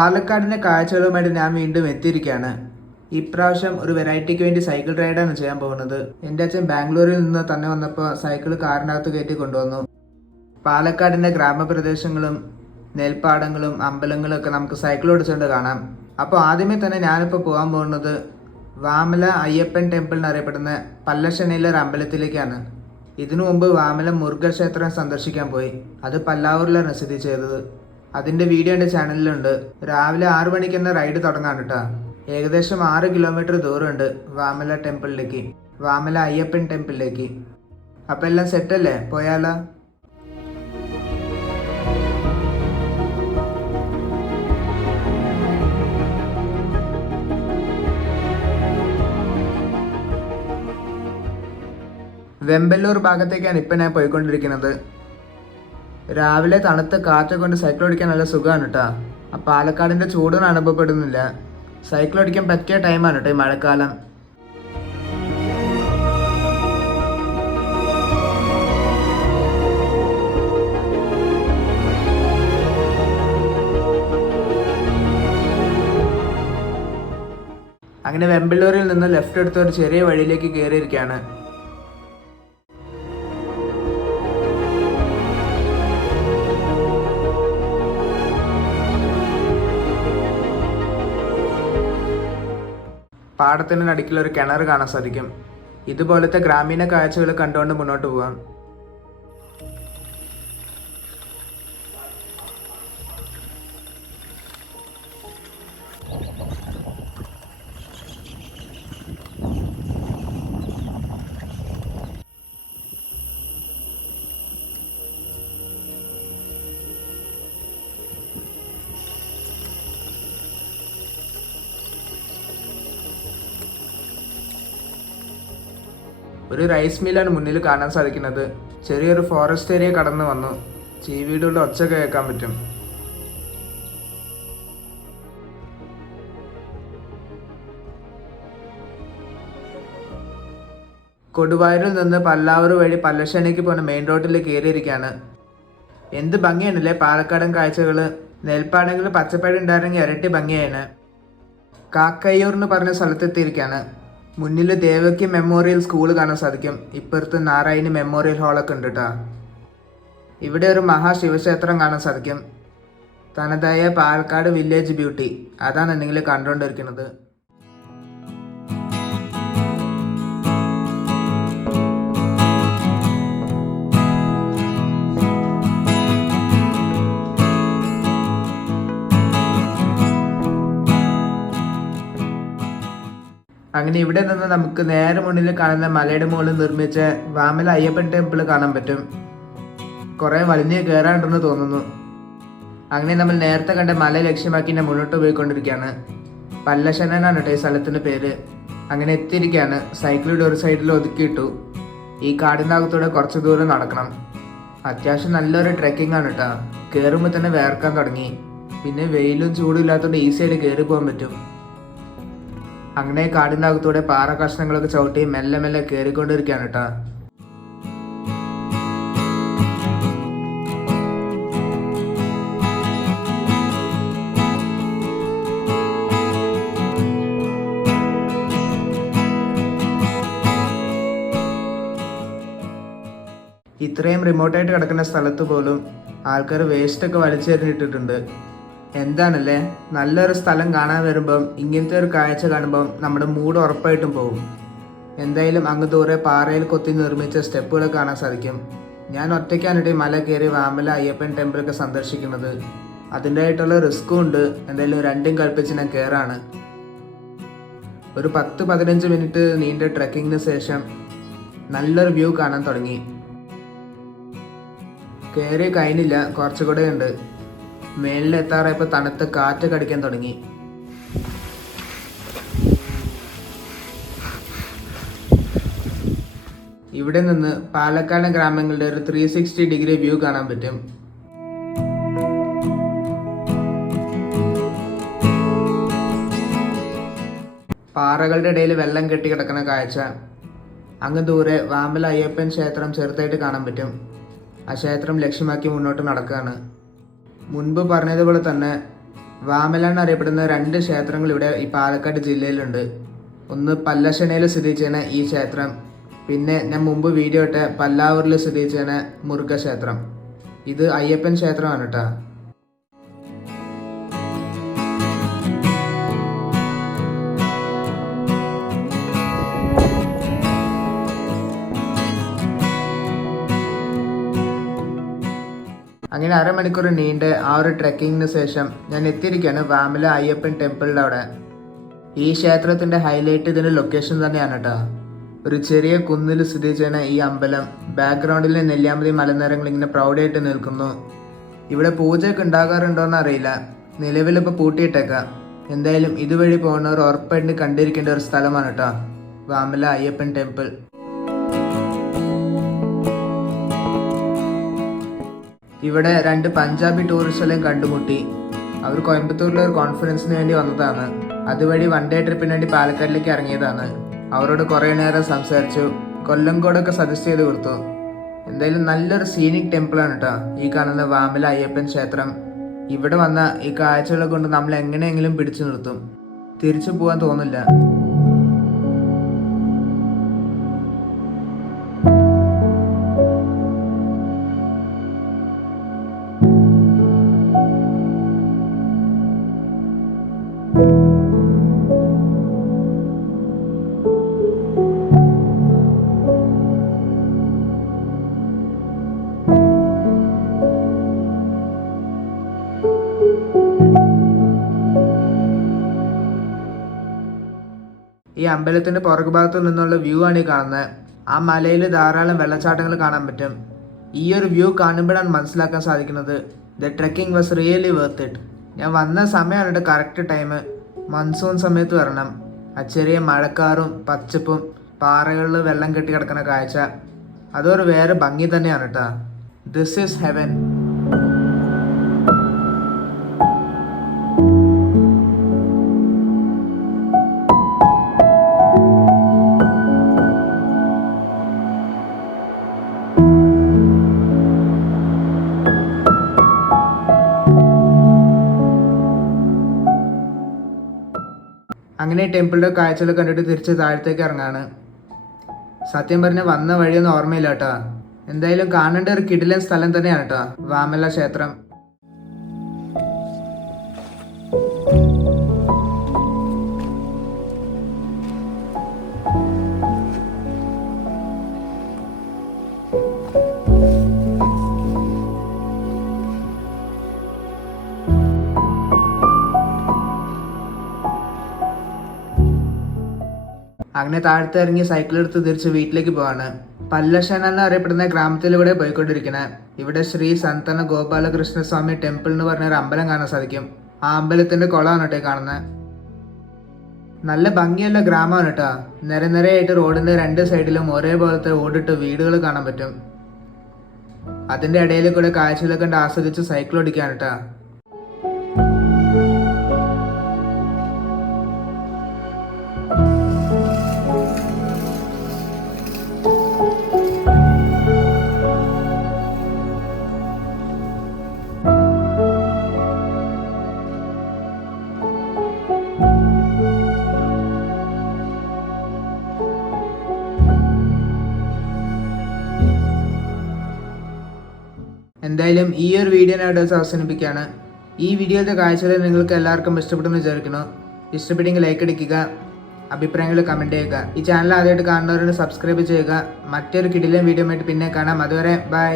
പാലക്കാടിൻ്റെ കാഴ്ചകളുമായിട്ട് ഞാൻ വീണ്ടും എത്തിയിരിക്കുകയാണ്. ഇപ്രാവശ്യം ഒരു വെറൈറ്റിക്ക് വേണ്ടി സൈക്കിൾ റൈഡാണ് ചെയ്യാൻ പോകുന്നത്. എൻ്റെ അച്ഛൻ ബാംഗ്ലൂരിൽ നിന്ന് തന്നെ വന്നപ്പോൾ സൈക്കിൾ കാറിനകത്ത് കയറ്റി കൊണ്ടുവന്നു. പാലക്കാടിൻ്റെ ഗ്രാമപ്രദേശങ്ങളും നെൽപ്പാടങ്ങളും അമ്പലങ്ങളും ഒക്കെ നമുക്ക് സൈക്കിൾ ഓടിച്ചുകൊണ്ട് കാണാം. അപ്പോൾ ആദ്യമേ തന്നെ ഞാനിപ്പോൾ പോകാൻ പോകുന്നത് വാമല അയ്യപ്പൻ ടെമ്പിൾ എന്നറിയപ്പെടുന്ന പല്ലശ്ശനയിലെ ഒരു അമ്പലത്തിലേക്കാണ്. ഇതിനു മുമ്പ് വാമല മുരുകക്ഷേത്രം സന്ദർശിക്കാൻ പോയി. അത് പല്ലാവൂരിലാണ് സ്ഥിതി ചെയ്തത്. അതിൻ്റെ വീഡിയോ എൻ്റെ ചാനലിലുണ്ട്. രാവിലെ 6 മണിക്ക് തന്നെ റൈഡ് തുടങ്ങാണ് കേട്ടോ. ഏകദേശം 6 കിലോമീറ്റർ ദൂരമുണ്ട് വാമല ടെമ്പിളിലേക്ക്, വാമല അയ്യപ്പൻ ടെമ്പിളിലേക്ക്. അപ്പം എല്ലാം സെറ്റല്ലേ, പോയാലോ? വെമ്പല്ലൂർ ഭാഗത്തേക്കാണ് ഇപ്പം ഞാൻ പോയിക്കൊണ്ടിരിക്കുന്നത്. രാവിലെ തണുത്ത കാറ്റൊക്കെ കൊണ്ട് സൈക്കിൾ ഓടിക്കാൻ നല്ല സുഖമാണ് കേട്ടോ. ആ പാലക്കാടിൻ്റെ ചൂടൊന്നും അനുഭവപ്പെടുന്നില്ല. സൈക്കിൾ ഓടിക്കാൻ പറ്റിയ ടൈമാണ് കേട്ടോ ഈ മഴക്കാലം. അങ്ങനെ വെമ്പല്ലൂരിൽ നിന്ന് ലെഫ്റ്റ് എടുത്ത ഒരു ചെറിയ വഴിയിലേക്ക് കയറിയിരിക്കുകയാണ്. പാടത്തിൻ്റെ നടുക്കിൽ ഒരു കിണർ കാണാൻ സാധിക്കും. ഇതുപോലത്തെ ഗ്രാമീണ കാഴ്ചകൾ കണ്ടുകൊണ്ട് മുന്നോട്ട് പോകാം. ഒരു റൈസ് മില്ലാണ് മുന്നിൽ കാണാൻ സാധിക്കുന്നത്. ചെറിയൊരു ഫോറസ്റ്റ് ഏരിയ കടന്നു വന്നു. ചീവീടുകളുടെ ഒച്ച കേൾക്കാൻ പറ്റും. കൊടുവായൂരിൽ നിന്ന് പല്ലാവൂർ വഴി പല്ലശ്ശേനിക്ക് പോകുന്ന മെയിൻ റോഡിൽ കയറിയിരിക്കുകയാണ്. എന്ത് ഭംഗിയാണല്ലേ പാലക്കാടൻ കാഴ്ചകൾ. നെൽപ്പാടങ്ങൾ പച്ചപ്പടി ഉണ്ടായിരുന്നെങ്കിൽ ഇരട്ടി ഭംഗിയാണ്. കാക്കയ്യൂർ എന്ന് പറഞ്ഞ സ്ഥലത്തെത്തിയിരിക്കുകയാണ്. മുന്നിൽ ദേവകി മെമ്മോറിയൽ സ്കൂൾ കാണാൻ സാധിക്കും. ഇപ്പുറത്ത് നാരായണി മെമ്മോറിയൽ ഹാളൊക്കെ ഉണ്ട് കേട്ടോ. ഇവിടെ ഒരു മഹാശിവക്ഷേത്രം കാണാൻ സാധിക്കും. തനതായ പാലക്കാട് വില്ലേജ് ബ്യൂട്ടി അതാണ് നിങ്ങൾ കണ്ടുകൊണ്ടിരിക്കുന്നത്. അങ്ങനെ ഇവിടെ നിന്ന് നമുക്ക് നേരെ മുന്നിൽ കാണുന്ന മലയുടെ മുകളിൽ നിർമ്മിച്ച വാമല അയ്യപ്പൻ ടെമ്പിൾ കാണാൻ പറ്റും. കുറേ വലിഞ്ഞ് കയറാണ്ടെന്ന് തോന്നുന്നു. അങ്ങനെ നമ്മൾ നേരത്തെ കണ്ട മല ലക്ഷ്യമാക്കി ഞാൻ മുന്നോട്ട് പോയിക്കൊണ്ടിരിക്കുകയാണ്. പല്ലശ്ശനാണ് കേട്ടോ ഈ സ്ഥലത്തിൻ്റെ പേര്. അങ്ങനെ എത്തിയിരിക്കുകയാണ്. സൈക്കിളിയുടെ ഒരു സൈഡിൽ ഒതുക്കിയിട്ടു. ഈ കാടിനകത്തൂടെ കുറച്ച് ദൂരം നടക്കണം. അത്യാവശ്യം നല്ലൊരു ട്രെക്കിംഗ് ആണ് കേട്ടോ. കയറുമ്പോൾ തന്നെ വേർക്കാൻ തുടങ്ങി. പിന്നെ വെയിലും ചൂടും ഇല്ലാത്തതുകൊണ്ട് ഈസി ആയിട്ട് കയറി പോകാൻ പറ്റും. അങ്ങനെ കാടിൻ്റെ അകത്തൂടെ പാറ കഷ്ണങ്ങളൊക്കെ ചവിട്ടി മെല്ലെ മെല്ലെ കയറിക്കൊണ്ടിരിക്കുകയാണ് കേട്ടോ. ഇത്രയും റിമോട്ടായിട്ട് കിടക്കുന്ന സ്ഥലത്ത് പോലും ആൾക്കാർ വേസ്റ്റൊക്കെ വലിച്ചെറിഞ്ഞിട്ടിട്ടുണ്ട്. എന്താണല്ലേ, നല്ലൊരു സ്ഥലം കാണാൻ വരുമ്പം ഇങ്ങനത്തെ ഒരു കാഴ്ച കാണുമ്പം നമ്മുടെ മൂഡ് ഉറപ്പായിട്ടും പോകും. എന്തായാലും അങ്ങ് ദൂരെ പാറയിൽ കൊത്തി നിർമ്മിച്ച സ്റ്റെപ്പുകൾ കാണാൻ സാധിക്കും. ഞാൻ ഒറ്റയ്ക്കാണ് മല കയറി വാമല അയ്യപ്പൻ ടെമ്പിളൊക്കെ സന്ദർശിക്കുന്നത്. അതിൻ്റെതായിട്ടുള്ള റിസ്ക്കും ഉണ്ട്. എന്തായാലും രണ്ടും കൽപ്പിച്ച് ഞാൻ കയറാണ്. ഒരു 10-15 മിനിറ്റ് നീണ്ട ട്രെക്കിങ്ങിന് ശേഷം നല്ലൊരു വ്യൂ കാണാൻ തുടങ്ങി. കയറി കഴിഞ്ഞില്ല, കുറച്ചുകൂടെ ഉണ്ട്. മേളിലെത്താറായപ്പോൾ തണുത്ത കാറ്റ് കടിക്കാൻ തുടങ്ങി. ഇവിടെ നിന്ന് പാലക്കാട് ഗ്രാമങ്ങളുടെ ഒരു 360 ഡിഗ്രി വ്യൂ കാണാൻ പറ്റും. പാറകളുടെ ഇടയിൽ വെള്ളം കെട്ടി കിടക്കുന്ന കാഴ്ച. അങ്ങ് ദൂരെ വാമല അയ്യപ്പൻ ക്ഷേത്രം ചെറുതായിട്ട് കാണാൻ പറ്റും. ആ ക്ഷേത്രം ലക്ഷ്യമാക്കി മുന്നോട്ട് നടക്കുകയാണ്. മുൻപ് പറഞ്ഞതുപോലെ തന്നെ വാമല എന്നറിയപ്പെടുന്ന 2 ക്ഷേത്രങ്ങൾ ഇവിടെ ഈ പാലക്കാട് ജില്ലയിലുണ്ട്. ഒന്ന് പല്ലശ്ശേനയിൽ സ്ഥിതി ചെയ്യുന്ന ഈ ക്ഷേത്രം, പിന്നെ ഞാൻ മുമ്പ് വീഡിയോ ഇട്ട പല്ലാവൂരിൽ സ്ഥിതി ചെയ്യുന്ന മുരുകക്ഷേത്രം. ഇത് അയ്യപ്പൻ ക്ഷേത്രമാണ് കേട്ടോ. അങ്ങനെ അരമണിക്കൂർ നീണ്ട ആ ഒരു ട്രെക്കിങ്ങിന് ശേഷം ഞാൻ എത്തിയിരിക്കുകയാണ് വാമല അയ്യപ്പൻ ടെമ്പിളിൻ്റെ അവിടെ. ഈ ക്ഷേത്രത്തിൻ്റെ ഹൈലൈറ്റ് ഇതിൻ്റെ ലൊക്കേഷൻ തന്നെയാണ് കേട്ടോ. ഒരു ചെറിയ കുന്നിൽ സ്ഥിതി ചെയ്യുന്ന ഈ അമ്പലം ബാക്ക്ഗ്രൗണ്ടിൽ നെല്ലിയാമ്പതി മലനിരകൾ ഇങ്ങനെ പ്രൗഢായിട്ട് നിൽക്കുന്നു. ഇവിടെ പൂജയൊക്കെ ഉണ്ടാകാറുണ്ടോയെന്ന് അറിയില്ല, നിലവിലിപ്പോൾ പൂട്ടിയിട്ടേക്കാം. എന്തായാലും ഇതുവഴി പോകുന്നവർ ഉറപ്പായിട്ട് കണ്ടിരിക്കേണ്ട ഒരു സ്ഥലമാണ് കേട്ടോ വാമല അയ്യപ്പൻ ടെമ്പിൾ. ഇവിടെ 2 പഞ്ചാബി ടൂറിസ്റ്റുകളെയും കണ്ടുമുട്ടി. അവർ കോയമ്പത്തൂരിലെ ഒരു കോൺഫറൻസിന് വേണ്ടി വന്നതാണ്. അതുവഴി 1 ഡേ ട്രിപ്പിന് വേണ്ടി പാലക്കാടിലേക്ക് ഇറങ്ങിയതാണ്. അവരോട് കുറേ നേരം സംസാരിച്ചു, കൊല്ലംകോടൊക്കെ സജസ്റ്റ് ചെയ്ത് കൊടുത്തു. എന്തായാലും നല്ലൊരു സീനിക് ടെമ്പിളാണ് കേട്ടോ ഈ കാണുന്ന വാമല അയ്യപ്പൻ ക്ഷേത്രം. ഇവിടെ വന്ന ഈ കാഴ്ചകളെ കൊണ്ട് നമ്മൾ എങ്ങനെയെങ്കിലും പിടിച്ചു നിർത്തും, തിരിച്ചു പോകാൻ തോന്നില്ല. ഈ അമ്പലത്തിന്റെ പുറകുഭാഗത്തു നിന്നുള്ള വ്യൂ ആണ് ഈ കാണുന്നത്. ആ മലയിൽ ധാരാളം വെള്ളച്ചാട്ടങ്ങൾ കാണാൻ പറ്റും. ഈ ഒരു വ്യൂ കാണുമ്പോഴാണ് മനസ്സിലാക്കാൻ സാധിക്കുന്നത് the trekking was really worth it. ഞാൻ വന്ന സമയമാണ് കറക്റ്റ് ടൈം. മൺസൂൺ സമയത്ത് വരണം. ആ ചെറിയ മഴക്കാറും പച്ചപ്പും പാറകളിൽ വെള്ളം കെട്ടി കിടക്കുന്ന കാഴ്ച അതൊരു വേറെ ഭംഗി തന്നെയാണ് കേട്ടോ. This is heaven. അങ്ങനെ ടെമ്പിളിൻ്റെ കാഴ്ചകൾ കണ്ടിട്ട് തിരിച്ച് താഴത്തേക്ക് ഇറങ്ങാണ്. സത്യം പറഞ്ഞാൽ വന്ന വഴിയൊന്നും ഓർമ്മയില്ല കേട്ടോ. എന്തായാലും കാണേണ്ട ഒരു കിടിലൻ സ്ഥലം തന്നെയാണ് കേട്ടോ വാമല ക്ഷേത്രം. അങ്ങനെ താഴത്ത് ഇറങ്ങി സൈക്കിൾ എടുത്ത് തിരിച്ച് വീട്ടിലേക്ക് പോവാണ്. പല്ലശ്ശേന എന്നറിയപ്പെടുന്ന ഗ്രാമത്തിലൂടെ പോയിക്കൊണ്ടിരിക്കുന്നത്. ഇവിടെ ശ്രീ സന്തന ഗോപാലകൃഷ്ണസ്വാമി ടെമ്പിൾ എന്ന് പറഞ്ഞൊരു അമ്പലം കാണാൻ സാധിക്കും. ആ അമ്പലത്തിന്റെ കുളമാണ് കേട്ടോ കാണുന്നത്. നല്ല ഭംഗിയുള്ള ഗ്രാമമാണ് കേട്ടോ. നിരനിരയായിട്ട് റോഡിന്റെ 2 സൈഡിലും ഒരേപോലത്തെ ഓടിട്ട് വീടുകൾ കാണാൻ പറ്റും. അതിന്റെ ഇടയിൽ കൂടെ കാഴ്ചകളൊക്കെ കണ്ട് ആസ്വദിച്ച് സൈക്കിൾ ഓടിക്കാണ് കേട്ടോ. എന്തായാലും ഈ ഒരു വീഡിയോ ഞാൻ ഇവിടെ അവസാനിപ്പിക്കുകയാണ്. ഈ വീഡിയോയുടെ കാഴ്ചകൾ നിങ്ങൾക്ക് എല്ലാവർക്കും ഇഷ്ടപ്പെട്ടെന്ന് വിചാരിക്കുന്നു. ഇഷ്ടപ്പെട്ടെങ്കിൽ ലൈക്ക് അടിക്കുക, അഭിപ്രായങ്ങൾ കമൻറ്റ് ചെയ്യുക. ഈ ചാനൽ ആദ്യമായിട്ട് കാണുന്നവരോട് സബ്സ്ക്രൈബ് ചെയ്യുക. മറ്റൊരു കിടിലൻ വീഡിയോ ആയിട്ട് പിന്നെ കാണാം. അതുവരെ ബൈ.